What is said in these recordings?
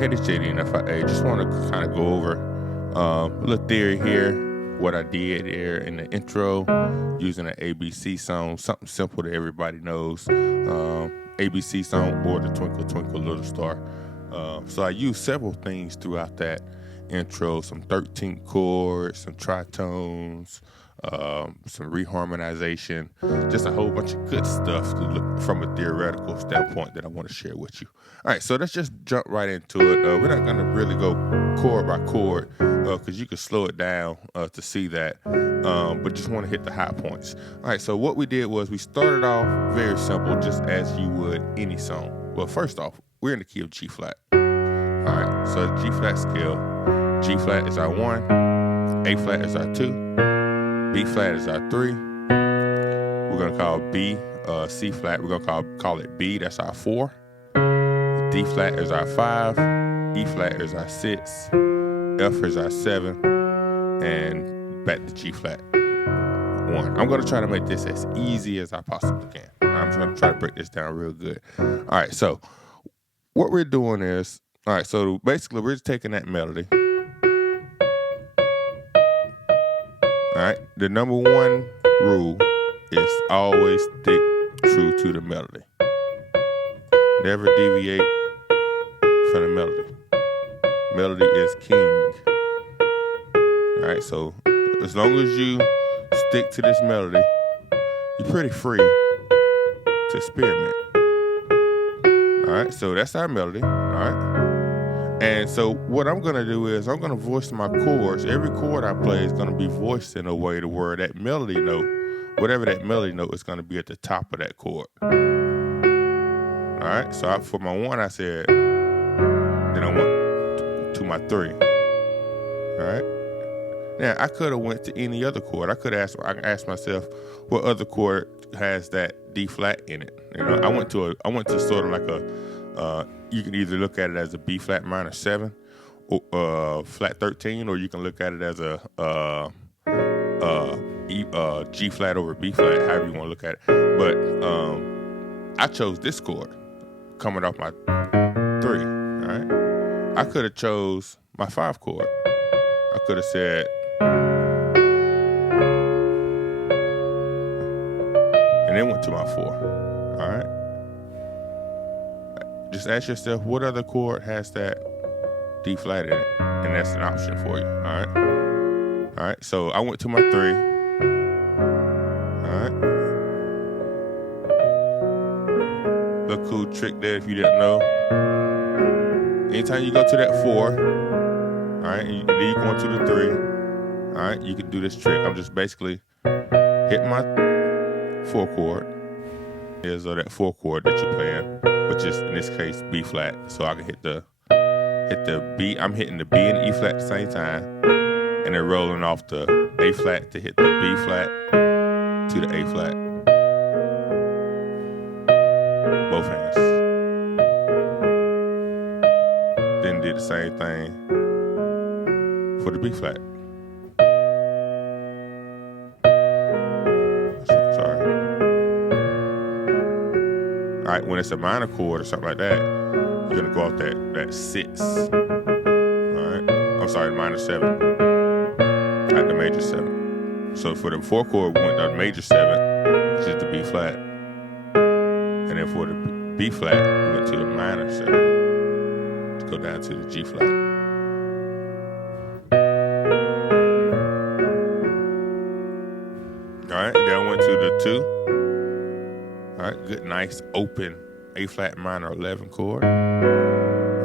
hey, this JD and FIA. Just want to kind of go over a little theory here, what I did here in the intro, using an ABC song, something simple that everybody knows, ABC song or the Twinkle Twinkle Little Star. So I used several things throughout that intro, some 13th chords, some tritones, some reharmonization, just a whole bunch of good stuff to look from a theoretical standpoint that I want to share with you. All right, so let's just jump right into it. We're not going to really go chord by chord because you can slow it down to see that, but just want to hit the high points. All right, so what we did was we started off very simple, just as you would any song. Well, first off, we're in the key of G flat. All right, so the G flat scale, G flat is our 1, A flat is our 2, B flat is our 3. We're going to call B, C flat, we're going to call it B, that's our 4. D flat is our 5, E flat is our 6, F is our 7, and back to G flat 1. I'm going to try to make this as easy as I possibly can. I'm going to try to break this down real good. All right, so what we're doing is, all right, so basically we're just taking that melody. All right, the number one rule is always stick true to the melody. Never deviate from the melody. Melody is king. All right, so as long as you stick to this melody, you're pretty free to experiment. All right, so that's our melody. All right, and so what I'm gonna do is I'm gonna voice my chords. Every chord I play is gonna be voiced in a way to where that melody note, whatever that melody note is gonna be at the top of that chord. All right, so for my 1, I said, then I went to my 3. All right. Now I could have went to any other chord. I could ask myself, what other chord has that D flat in it? You know, I went to sort of like a. You can either look at it as a B flat minor 7, or flat 13, or you can look at it as a G flat over B flat, however you want to look at it. But I chose this chord coming off my 3. All right, I could have chose my 5 chord. I could have said, and then went to my 4. All right. Just ask yourself, what other chord has that D flat in it? And that's an option for you. All right. All right. So I went to my 3. All right. Little cool trick there if you didn't know. Anytime you go to that 4, all right, and then you go into the 3, all right, you can do this trick. I'm just basically hit my 4 chord. Is that 4 chord that you're playing, which is in this case B flat. So I can hit the B. I'm hitting the B and E flat at the same time, and then rolling off the A flat to hit the B flat to the A flat. Both hands. Then did the same thing for the B flat. All right, when it's a minor chord or something like that, you're gonna go off that 6. All right, I'm sorry, minor 7 at the major 7. So for the 4 chord, we went to the major 7, which is the B flat, and then for the B flat, we went to the minor 7 to go down to the G flat. All right, then I went to the 2. All right, good, nice, open A flat minor 11 chord. I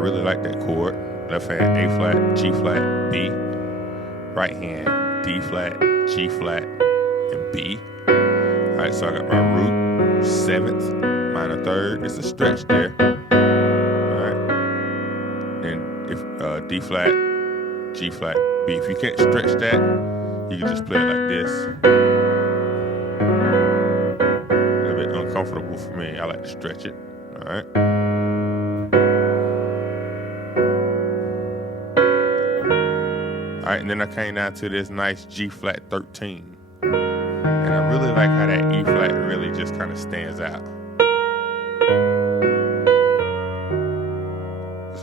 really like that chord. Left hand A flat, G flat, B. Right hand D flat, G flat, and B. All right, so I got my root 7th, minor 3rd. It's a stretch there. All right, and if D flat, G flat, B. If you can't stretch that, you can just play it like this. Uncomfortable for me. I like to stretch it. All right. All right, and then I came down to this nice G flat 13. And I really like how that E flat really just kind of stands out.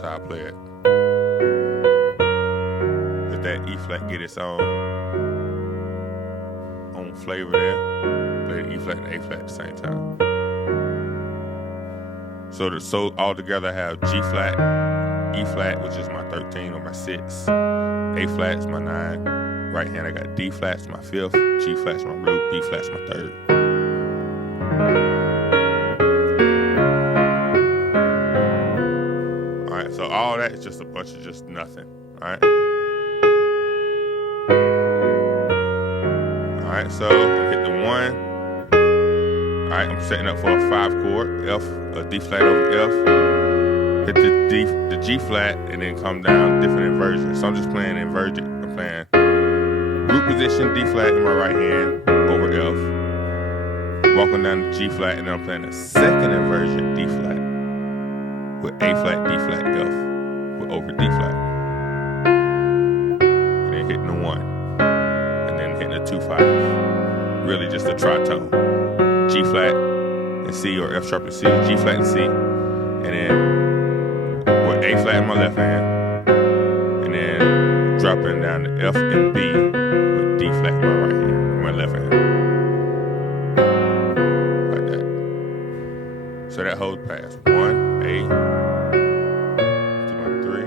That's how I play it. let that E flat get its own flavor there. Play the E flat and A flat at the same time. So all together I have G flat, E flat, which is my 13 or my 6, A flat is my 9. Right hand I got D flat's my 5th, G flat's my root, B flat's my 3rd. Alright, so all that is just a bunch of just nothing. Alright. Alright, so I hit the 1. Alright, I'm setting up for a 5 chord, F, a D flat over F. Hit the G flat and then come down different inversions. So I'm just playing inverted. I'm playing root position, D flat in my right hand over F. Walking down the G flat and then I'm playing a second inversion, D flat. With A flat, D flat, F. With over D flat. And then hitting the 1. And then hitting the 2-5. Really just a tritone. G flat and C or F sharp and C, G flat and C. And then with A flat in my left hand. And then dropping down to F and B with D flat in my right hand, my left hand. Like that. So that whole pass. 1, A, to my 3.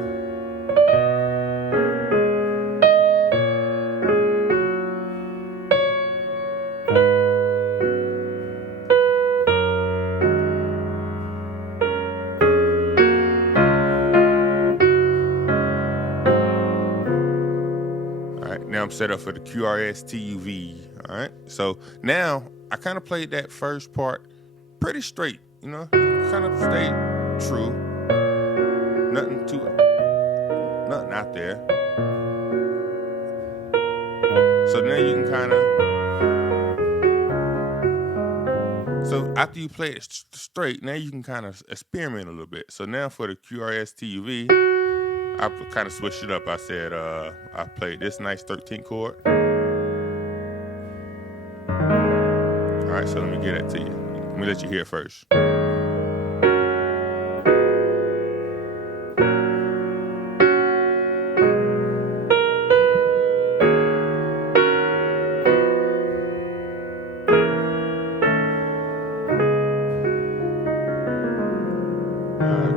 Now I'm set up for the QRS TUV. All right. So now I kind of played that first part pretty straight. You know, kind of stayed true. Nothing out there. So now you can kind of. So after you play it straight, now you can kind of experiment a little bit. So now for the QRS TUV. I kind of switched it up. I said I played this nice 13th chord. All right, so let me get that to you. Let me let you hear it first. I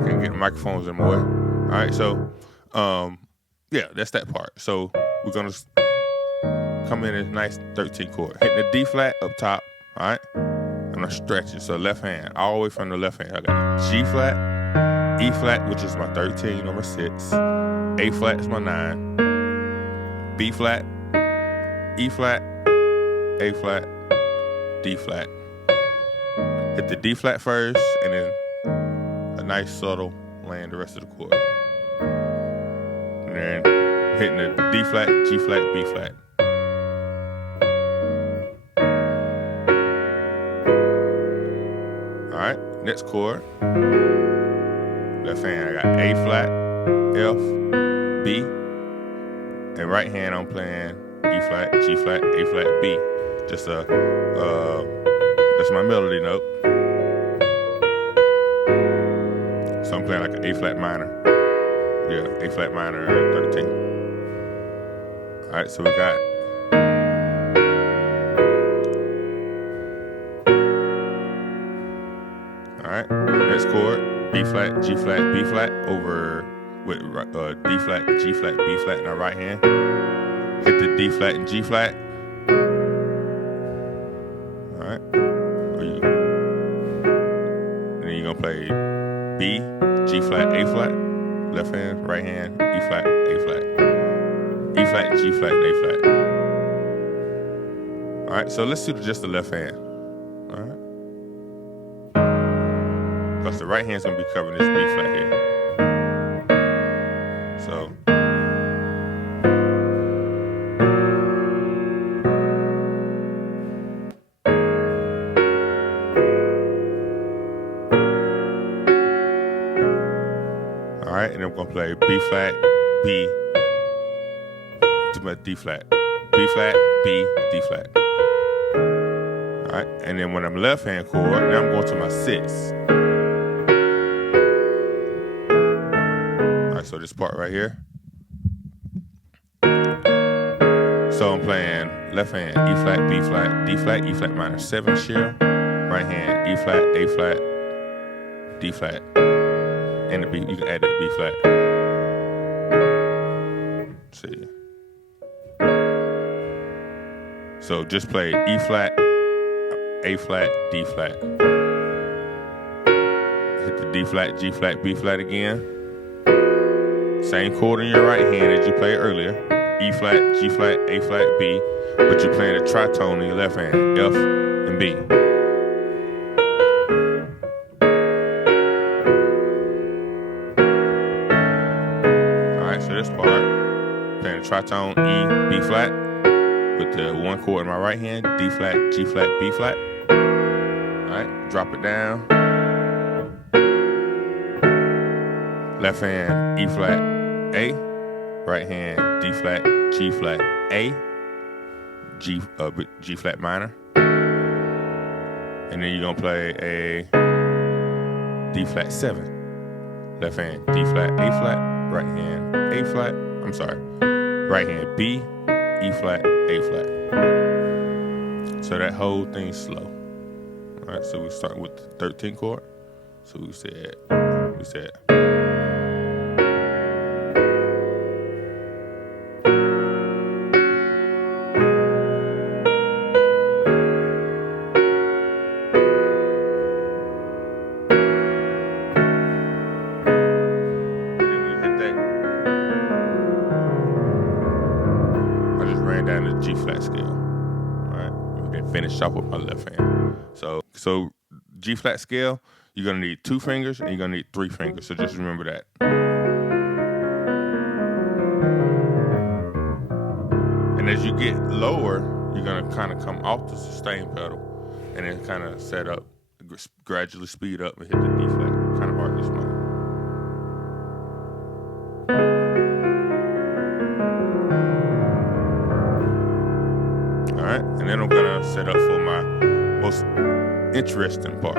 can't get the microphones in the way. All right, so yeah, that's that part. So we're gonna come in a nice 13th chord, hitting the D flat up top. All right, I'm gonna stretch it. So left hand, all the way from the left hand, I got G flat, E flat, which is my 13 or my 6, A flat is my 9, B flat, E flat, A flat, D flat. Hit the D flat first, and then a nice subtle land the rest of the chord. And then hitting the D flat, G flat, B flat. All right, next chord. Left hand, I got A flat, F, B. And right hand, I'm playing E flat, G flat, A flat, B. Just that's my melody note. So I'm playing like an A flat minor. Yeah, A flat minor 13. All right, so we got. All right, next chord, B flat, G flat, B flat over with D flat, G flat, B flat in our right hand. Hit the D flat and G flat. All right, and then you're gonna play B, G flat, A flat. Left hand, right hand, E flat, A flat. E flat, G flat, and A flat. All right, so let's do just the left hand. All right. Because the right hand's gonna be covering this B flat here. So. All right, and I'm gonna play B flat, B, to my D flat, B flat, B, D flat. All right, and then when I'm left hand chord, now I'm going to my 6. All right, so this part right here. So I'm playing left hand E flat, B flat, D flat, E flat minor 7 shell, right hand E flat, A flat, D flat, and the B. You can add that B flat. Let's see. So just play E flat, A flat, D flat. Hit the D flat, G flat, B flat again. Same chord in your right hand as you played earlier. E flat, G flat, A flat, B. But you're playing a tritone in your left hand, F and B. Alright, so this part, playing a tritone E, B flat, with the one chord in my right hand, D flat, G flat, B flat. Alright, drop it down. Left hand, E flat, A. Right hand, D flat, G flat, A. G flat minor. And then you're gonna play a D flat 7. Left hand, D flat, A flat. Right hand, A flat. I'm sorry. Right hand, B, E flat, A flat. So that whole thing's slow. All right, so we start with the 13th chord. So we said. Down the G flat scale. All right, we can finish off with my left hand. So G flat scale, you're gonna need 2 fingers and you're gonna need 3 fingers. So just remember that. And as you get lower, you're gonna kind of come off the sustain pedal and then kind of set up, gradually speed up and hit the D flat. Kind of hard this month. Alright, and then I'm gonna set up for my most interesting part.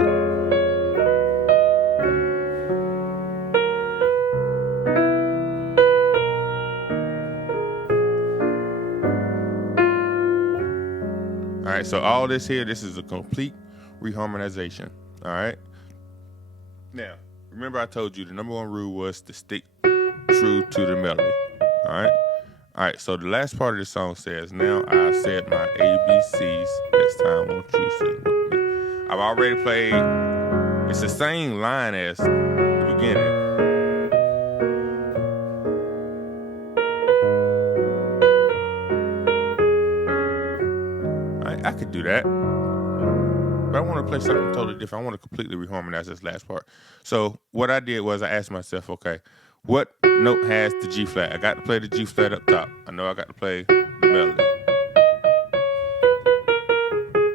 Alright, so all this here, this is a complete reharmonization. Alright. Now, remember I told you the number 1 rule was to stick true to the melody. Alright. Alright, so the last part of the song says, now I said my ABCs, this time won't you sing with me. I've already played, it's the same line as the beginning. I could do that, but I want to play something totally different. I want to completely reharmonize this last part. So what I did was I asked myself, okay, what note has the G flat? I got to play the G flat up top. I know I got to play the melody.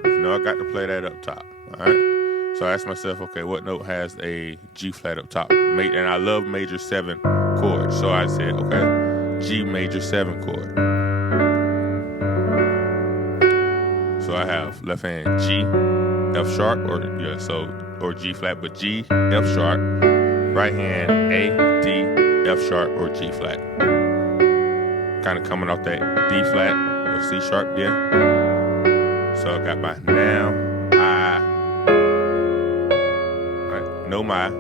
I know I got to play that up top. All right. So I asked myself, okay, what note has a G flat up top? And I love major 7 chords. So I said, okay, G major 7 chord. So I have left hand G, F sharp, or G flat, but G, F sharp. Right hand A, D, F sharp, or G flat. Kind of coming off that D flat or C sharp there. So I got my now, I, right, no my.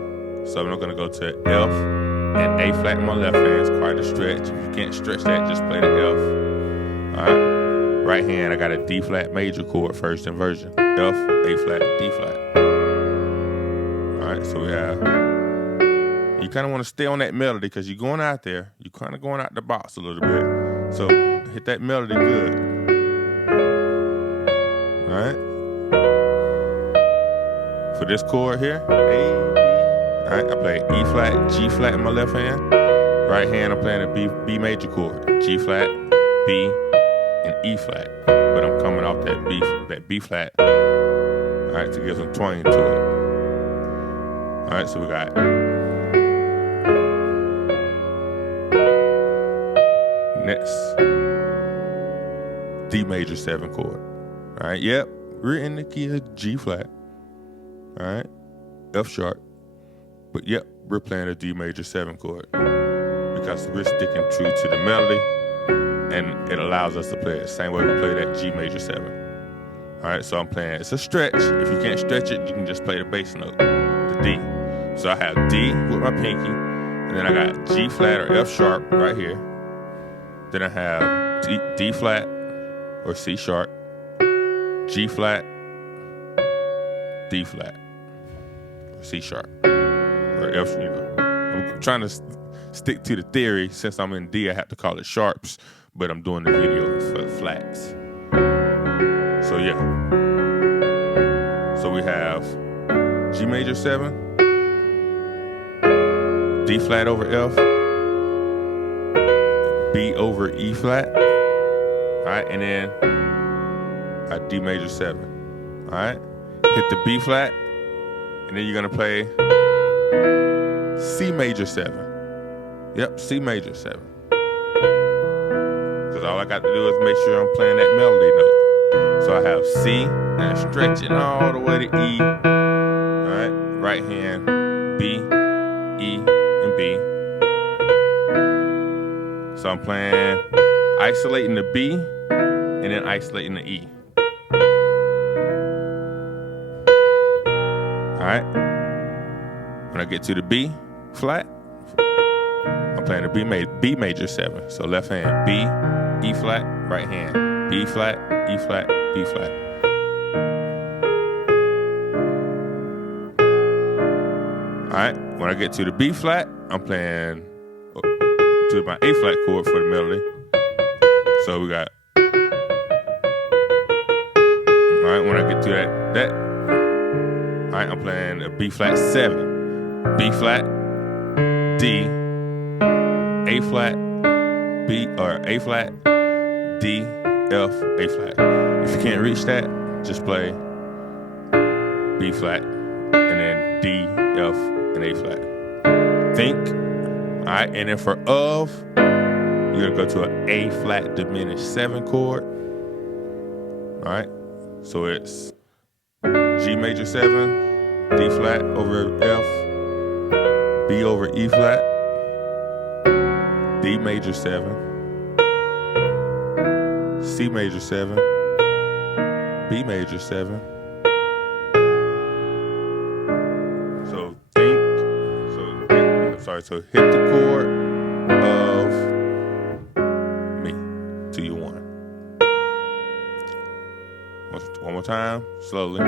So I'm not gonna go to F and A flat in my left hand. It's quite a stretch. If you can't stretch that, just play the F. All right. Right hand, I got a D flat major chord, first inversion. F, A flat, D flat. All right, so we have. You kind of want to stay on that melody because you're going out there. You're kind of going out the box a little bit. So hit that melody good. All right. For this chord here, A, B. All right, I play E flat, G flat in my left hand. Right hand, I'm playing a B major chord. G flat, B, and E flat. But I'm coming off that B flat. All right, to give some twang to it. All right, so we got. Next, D major 7 chord. All right, yep, we're in the key of G flat. All right, F sharp. But yep, we're playing a D major 7 chord because we're sticking true to the melody and it allows us to play it the same way we play that G major 7. All right, so I'm playing, it's a stretch. If you can't stretch it, you can just play the bass note, the D. So I have D with my pinky, and then I got G flat or F sharp right here. Then I have D flat or C sharp, G flat, D flat, or C sharp, or F, I'm trying to stick to the theory. Since I'm in D, I have to call it sharps, but I'm doing the video for the flats. So yeah. So we have G major 7, D flat over F, B over E flat, all right, and then a D major 7, all right? Hit the B flat, and then you're gonna play C major 7. Yep, C major 7. Because all I got to do is make sure I'm playing that melody note. So I have C, and stretch it all the way to E, all right? Right hand, B, E, and B. So I'm playing, isolating the B, and then isolating the E. All right? When I get to the B flat, I'm playing the B major 7. So left hand, B, E flat, right hand, B flat, E flat, B flat. All right, when I get to the B flat, I'm playing to my A flat chord for the melody. So we got, all right, when I get to that, all right, I'm playing a B flat 7, B flat, D, A flat, B, or A flat, D, F, A flat. If you can't reach that, just play B flat, and then D, F, and A flat. Think, all right, and then for of, you're gonna go to an A flat diminished 7 chord. All right, so it's G major 7, D flat over F, B over E flat, D major 7, C major 7, B major 7. So hit the chord of me till you want. One more time, slowly.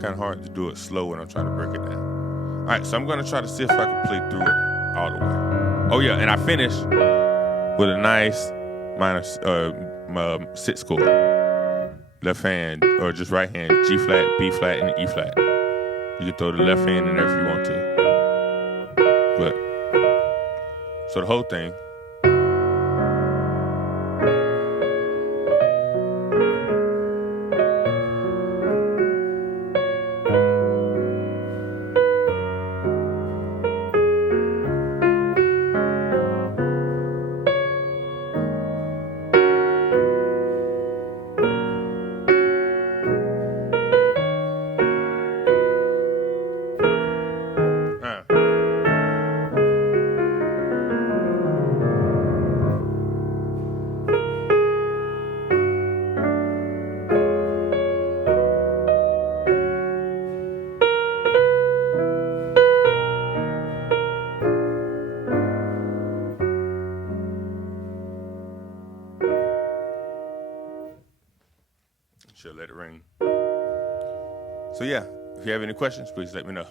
Kind of hard to do it slow when I'm trying to break it down. All right, so I'm gonna try to see if I can play through it all the way. Oh yeah, and I finished with a nice minor 6 chord. Left hand, or just right hand, G flat, B flat, and E flat. You can throw the left hand in there if you want to. But, so the whole thing. She'll let it ring. So yeah, if you have any questions, please let me know.